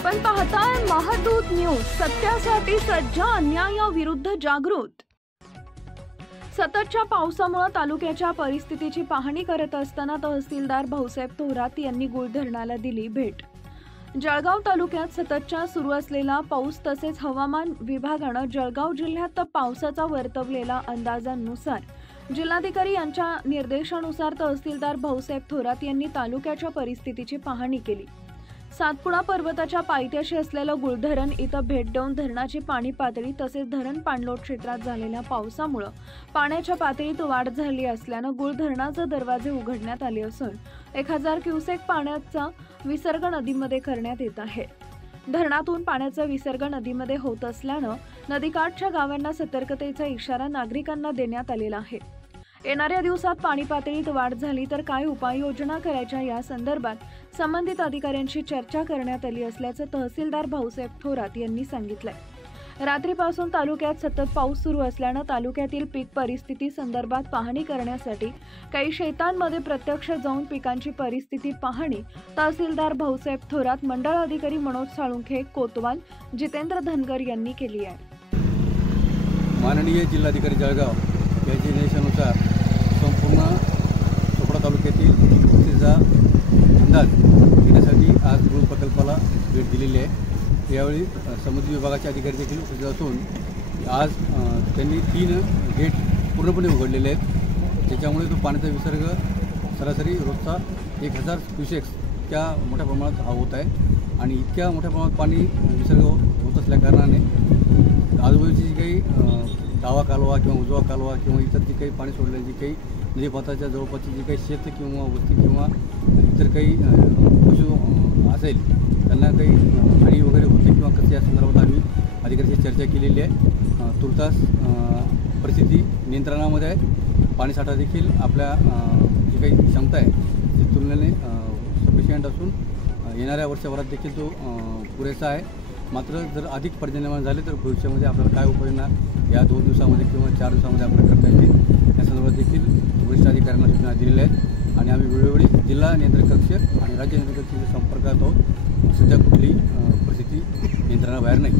आपण पाहताय महादूत न्यूज, सत्यासाठी सज्ज, अन्यायाविरुद्ध जागृत। सततच्या पावसामुळे तालुक्याच्या परिस्थितीची पाहणी करत असताना तहसीलदार भाऊसाहेब थोरात यांनी गुळ धरणाला दिली भेट। जळगाव तालुक्यात सततच्या सुरू असलेला पाऊस तसेच हवामान विभागाने जळगाव जिल्ह्यात पावसाचा वर्तवलेला अंदाजानुसार जिल्हाधिकारी यांच्या निर्देशानुसार तहसीलदार भाऊसाहेब थोरात यांनी तालुक्याच्या परिस्थितीची पाहणी केली। सातपुडा पर्वताच्या पायथ्याशी असलेलं गुळधरण इथं भेट देऊन धरणाची पाणी पातळी तसेच धरण पाणलोट क्षेत्रात झालेल्या पावसामुळे पाण्याच्या पातळीत वाढ झाली असल्याने गुळधरणाचे दरवाजे उघडण्यात आले असून 1000 क्युसेक पाण्याचा विसर्ग नदीमध्ये करण्यात येत आहे। धरणातून पाण्याचा विसर्ग नदीमध्ये होत असल्याने नदीकाठच्या गावांना सतर्कतेचा इशारा नागरिकांना देण्यात आलेला आहे। येणाऱ्या दिवसात पाणी पातळीत वाढ झाली तर काय उपाययोजना करायच्या या संदर्भात संबंधित अधिकाऱ्यांशी चर्चा करण्यात आली असल्याचं तहसीलदार भाऊसाहेब थोरात यांनी सांगितलंय। रात्रीपासून तालुक्यात सतत पाऊस सुरू असल्याने तालुक्यातील पीक परिस्थिती संदर्भात पाहणी करण्यासाठी काही शेतांमध्ये प्रत्यक्ष जाऊन पिकांची परिस्थिती पाहणी तहसीलदार भाऊसाहेब थोरात, मंडळ अधिकारी मनोज साळुंखे, कोतवाल, जितेंद्र धनगर यांनी केली आहे। माननीय जिल्हाधिकारी जळगाव यांच्या निर्देशानुसार संपूर्ण चोपडा तालुक्यातील परिस्थितीचा अंदाज घेण्यासाठी आज गृह प्रकल्पाला भेट दिलेली आहे। यावेळी समुद्री विभागाचे अधिकारी देखील उपस्थित असून आज त्यांनी 3 गेट पूर्णपणे उघडलेले आहेत, त्याच्यामुळे तो पाण्याचा विसर्ग सरासरी रोजचा 1000 क्युसेक्सच्या मोठ्या प्रमाणात होत आहे आणि इतक्या मोठ्या प्रमाणात पाणी विसर्ग होत असल्याकारणाने आजूबाजूची जी काही डावा कालवा किंवा उजवा कालवा किंवा इतर जी काही पाणी सोडलेली जी काही नदीपात्राच्या जवळपासची जी काही शेत किंवा वस्ती किंवा इतर काही पशु असेल त्यांना काही हानी वगैरे होते किंवा कसं या संदर्भात आम्ही अधिकाऱ्यांशी चर्चा केलेली आहे। तुर्तास परिस्थिती नियंत्रणामध्ये आहे। पाणीसाठा देखील आपल्या जी काही क्षमता आहे ती तुलनेने सफिशियंट असून येणाऱ्या वर्षभरात देखील तो पुरेसा आहे। मात्र जर अधिक पर्जन्यमान झाले तर भविष्यामध्ये आपल्याला काय उपाययोजना या 2 दिवसामध्ये किंवा 4 दिवसामध्ये आपल्याला करता येतील या संदर्भात देखील वरिष्ठ अधिकाऱ्यांना सूचना दिलेल्या आहेत आणि आम्ही वेळोवेळी जिल्हा नियंत्रण कक्ष आणि राज्य नियंत्रण कक्षाच्या संपर्कात आहोत। सध्या कुठलीही परिस्थिती नियंत्रणाबाहेर नाही।